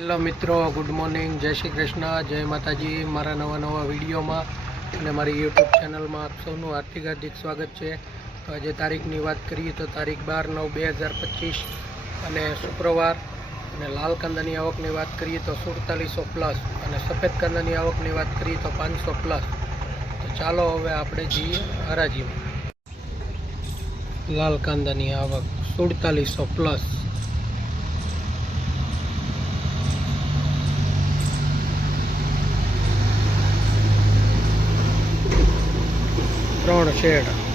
Hello મિત્રો, good morning, જય શ્રી કૃષ્ણ, જય માતાજી, મારા નવા નવા વિડીયોમાં અને મારી યુટ્યુબ ચેનલમાં આપ સૌનું હાર્દિક હાર્દિક સ્વાગત છે. તો આજે તારીખની વાત કરીએ તો તારીખ બાર નવ બે હજાર પચીસ અને શુક્રવાર. અને લાલ કાંદાની આવકની વાત કરીએ તો સુડતાલીસો પ્લસ અને સફેદ કાંદાની આવકની વાત કરીએ તો પાંચસો પ્લસ. તો ચાલો હવે આપણે જઈએ હરાજીમાં. લાલ કાંદાની આવક સુડતાલીસો પ્લસ. ત્રણ શેડ.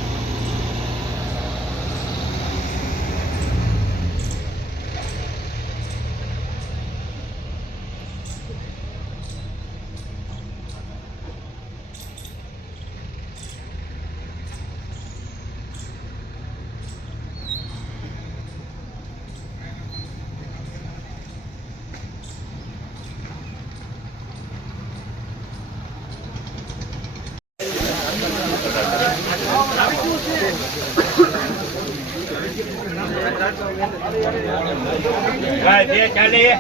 ભાઈ બે ચાલી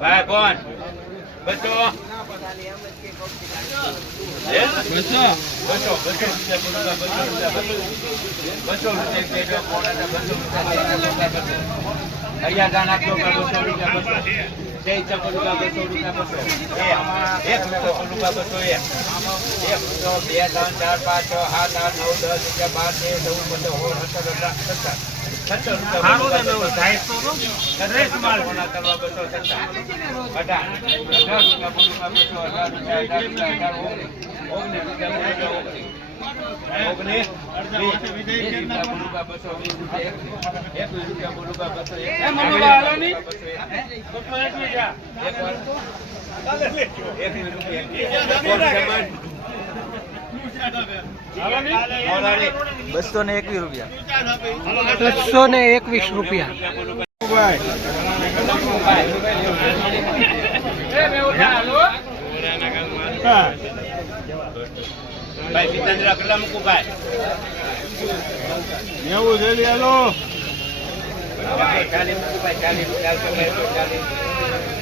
ભાઈ કોણ બસો બચો બસો બસો રૂપિયા બસો રૂપિયા બસો રૂપિયા બસો રૂપિયા અહીંયા દાન આપજો કે બસો રૂપિયા બસો. બે ચપ્પલ રૂપિયા બસો રૂપિયા બસો. એક એક રૂપિયા બસો એક. એક બે ત્રણ ચાર પાંચ છ સાત આઠ નવ દસ રૂપિયા બાર તેર ચૌદ પંદર સોળ સત્તર સત્તર સત્તર રૂપિયા બસો. સત્તર બસો ને એકવીસ રૂપિયા. બસો ને એકવીસ રૂપિયા ભાઈ પિતાંજલિ કેટલા મૂકું ભાઈ નેવું થયેલી હાલો ચાલીસ મૂકું ભાઈ ચાલીસ ચારસો ચાલીસ ચાલીસ તો એ કેટલા?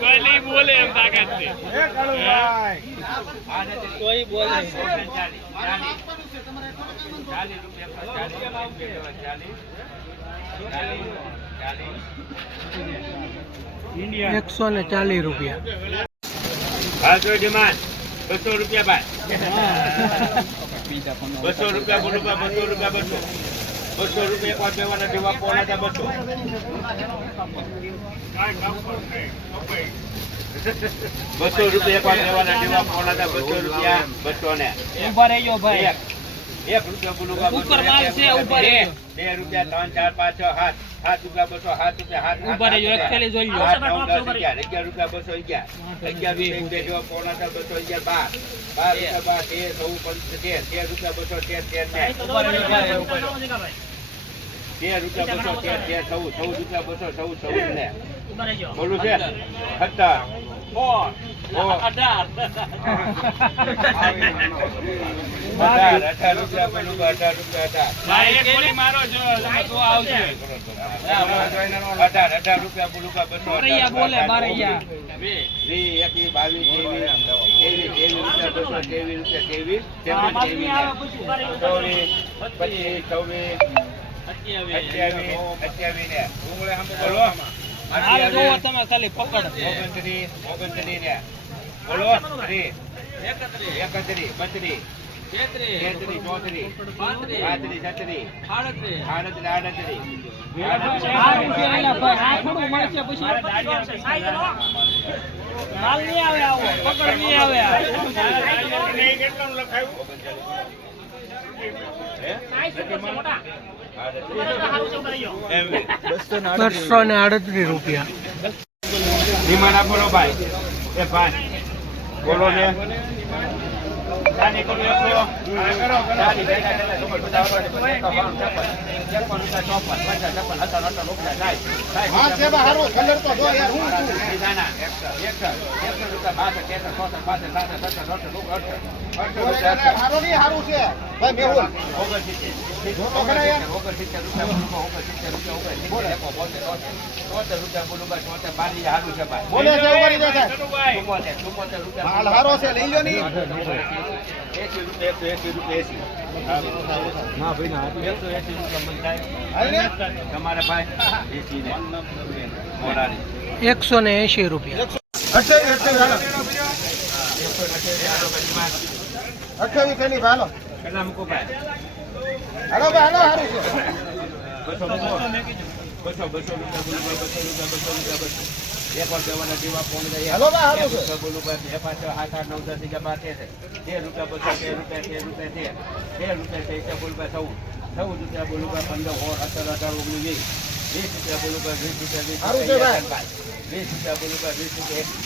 કોઈલી બોલે એમ તાકાત છે કોઈ બોલે. એકસો ને ચાલીસ રૂપિયા. હાજો ડિમાન્ડ. બસો રૂપિયા ભાઈ બસો રૂપિયા બોલું બા, બસો રૂપિયા બસો. બસો રૂપિયા પાંચ લેવાના દેવા પોણા હતા બસો. બસો રૂપિયા પાંચ લેવાના દેવા પોણા હતા બસો રૂપિયા બસો ને ઊભા રહેજો ભાઈ. એક રૂપિયા બોલું બસો ઉપર માલ છે, ઉપર બે, રૂપિયા ત્રણ ચાર પાંચ છ સાત સાત રૂપિયા બસો સાત રૂપિયા સાત સાત, રહેજો, એક સાત જોઈ લો. દસ, અગિયાર રૂપિયા બસો અગિયાર. અગિયાર રૂપિયા બે જો પોણા હતા બસો અગિયાર બાર. બાર રૂપિયા બાર તેર ચૌદ પંદર તેર તેર રૂપિયા બસો તેર તેર ને. તેર રૂપિયા બસો તેર તેર ચૌદ ચૌદ રૂપિયા બસો ચૌદ ચૌદ ને. બોલું છે? સત્તર. અઢાર. અઢાર અઢાર રૂપિયા બોલું અઢાર રૂપિયા મારો આવશે અઢાર અઢાર રૂપિયા બોલું બસો વીસ એકવીસ બાવીસ ત્રેવીસ ત્રેવીસ રૂપિયા બસો ત્રેવીસ રૂપિયા ત્રેવીસ પછી. ચોવીસ પચીસ અઠ્યાવીસ અઠ્યાવીસ ને બોલો હાલો જોવો તમે ખાલી પકડ. ઓગણત્રીસ ઓગણત્રીસ બોલો ત્રીસ એકત્રીસ બત્રીસ તેત્રીસ ચોત્રીસ પાંત્રીસ છત્રીસ આડત્રીસ આડત્રીસ આ રૂપિયા એલા ભાઈ, આ થોડું મળશે પછી માલ નહીં આવે આવો પકડ નહીં આવે બસો ને આડત્રીસ રૂપિયા. ધીમા બોલો ભાઈ ભાઈ બોલો ને બારી હારું છે. ચુમ્મોતેર, ચુમ્મોતેર રૂપિયા એસી રૂપિયા, એકસો એસી રૂપિયા, એસી. એકસો એસી રૂપિયા મન થાય. તમારે ભાઈ એસી ને એકસો ને એંશી રૂપિયા કેટલા મૂકો ભાઈ? બસો મૂકો. બસો, બસો રૂપિયા બસો રૂપિયા, બસો રૂપિયા, બસો. એક વાર દેવાના દીવા પોણી દે. બોલું, પાંચ, સાત, આઠ, નવ, દસ, અગિયાર, બાર, છે. તેર રૂપિયા, બસો, તેર રૂપિયા, તેર રૂપિયા, તેર. તેર રૂપિયા, તેર, તેર બોલું, ચૌદ. ચૌદ રૂપિયા બોલું, પંદર, સોળ, સત્તર, અઢાર, ઓગણીસ, વીસ. વીસ રૂપિયા બોલું, વીસ રૂપિયા, વીસ રૂપિયા, વીસ રૂપિયા બોલું, વીસ રૂપિયા,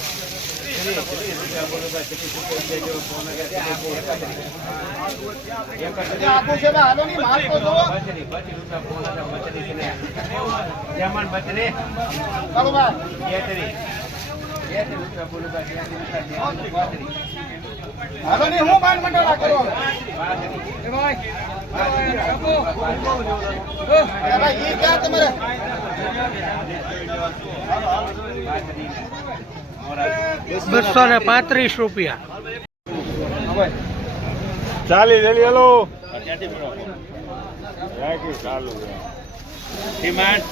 બત્રીસ ને. તેત્રીસ રૂપિયા, તેત્રીસ, પાંત્રીસ. બસો ને પાંત્રીસ રૂપિયા. ચાલી ચાલી હેલો. ડિમાન્ડ.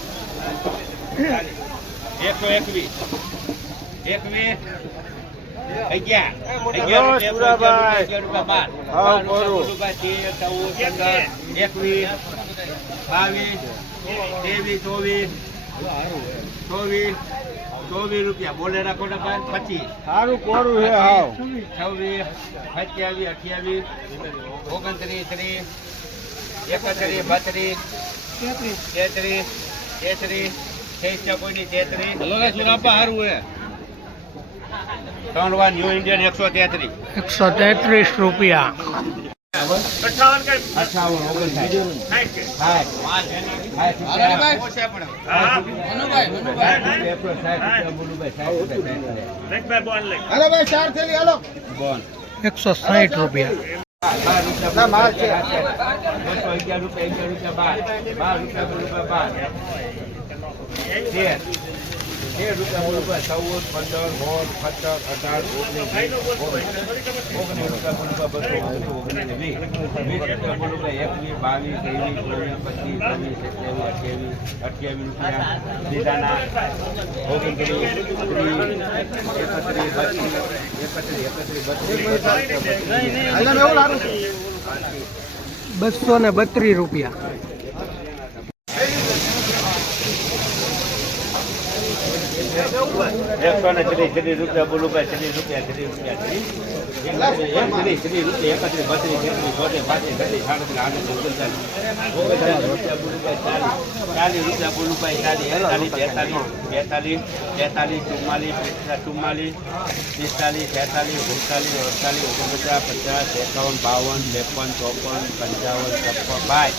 એકસો એકવીસ. એકવીસ. બાવીસ ત્રેવીસ ચોવીસ ચોવીસ ચોવીસ રૂપિયા. બોલેરા રાખો પાંચ પચીસ. સારું કોરું છે હાવ. છવ્વીસ સત્યાવીસ અઠ્યાવીસ ઓગણત્રીસ ત્રીસ એકત્રીસ બત્રીસ તેત્રીસ તેત્રીસ તેત્રીસ કોઈની તેત્રીસ. ત્રણ વાર ન્યૂ ઇન્ડિયન એકસો તેત્રીસ. એકસો તેત્રીસ રૂપિયા. એકસો સાઠ રૂપિયા. બાર રૂપિયા બાર રૂપિયા બાર તેર રૂપિયા બોલું ચૌદ પંદર સોળ સત્તર અઢાર ઓગણીસ રૂપિયા બોલું ભાઈ, રૂપિયા બોલું બાવીસ ત્રેવીસ ચોવીસ પચીસ છવ્વીસ સત્યાવીસ રૂપિયા ઓગણત્રીસ એકત્રીસ બત્રીસ એકત્રીસ બસો ને બત્રીસ રૂપિયા એકસો ને ત્રીસ રૂપિયા બોલું ભાઈ, ત્રીસ રૂપિયા ત્રીસ રૂપિયા, ત્રીસ. ત્રીસ રૂપિયા, એકત્રીસ, બત્રીસ તેત્રીસ ચોત્રીસ, પાંત્રીસ, છત્રીસ, સાડત્રીસ આડત્રીસ ઓગણચાલીસ રૂપિયા બોલું ભાઈ, ચાલીસ. ચાલીસ રૂપિયા બોલું ભાઈ, ચાલીસ, એકતાલીસ, બેતાલીસ બેતાલીસ તેતાલીસ ચુમ્માલીસ ચુમ્માલીસ અડતાલીસ, ઓગણપચાસ, પચાસ, એકાવન, બાવન, ત્રેપન, ચોપન, પંચાવન, છપ્પન, બાય,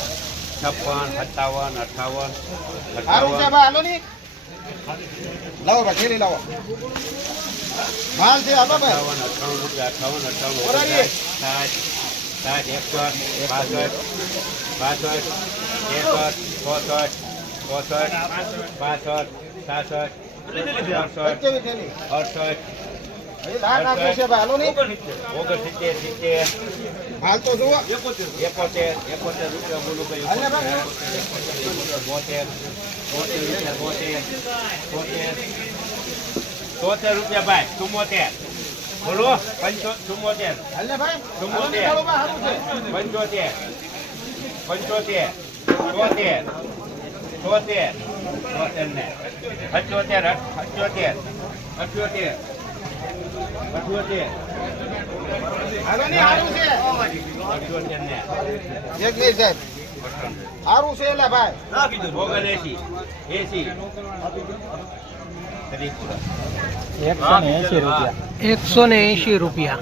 છપ્પન, સત્તાવન, અઠાવન અઠાવન લાવો ભાઈ થેલી લાવો. માલ છે આપો ભાઈ. અઠાવન રૂપિયા અઠાવન અઠાવન સાઠ સાઠ એકસઠ બાસઠ બાસઠ એકસઠ ચોસઠ ચોસઠ પાસઠ સાસઠ અડસઠ અડસઠ એકોતેર એકોતેર રૂપિયા બોલું હાલે બોતેર. તોતેર રૂપિયા ભાઈ ચુમ્મોતેર. બોલો પંચો ચુમ્મોતેર. ચુમ્મોતેર. પંચોતેર. પંચોતેર. તોતેર. તોતેર. તોતેર ને. અઠ્યોતેર અઠ્યોતેર અઠ્યોતેર અઠ્યોતેર હાલો ને સારું છે અઠ્યોતેર ને ના કીધું ભોગલ એસી એસી એકસો ભાઈ ઓગણએસી એસી રૂપિયા. એકસો ને એંશી રૂપિયા.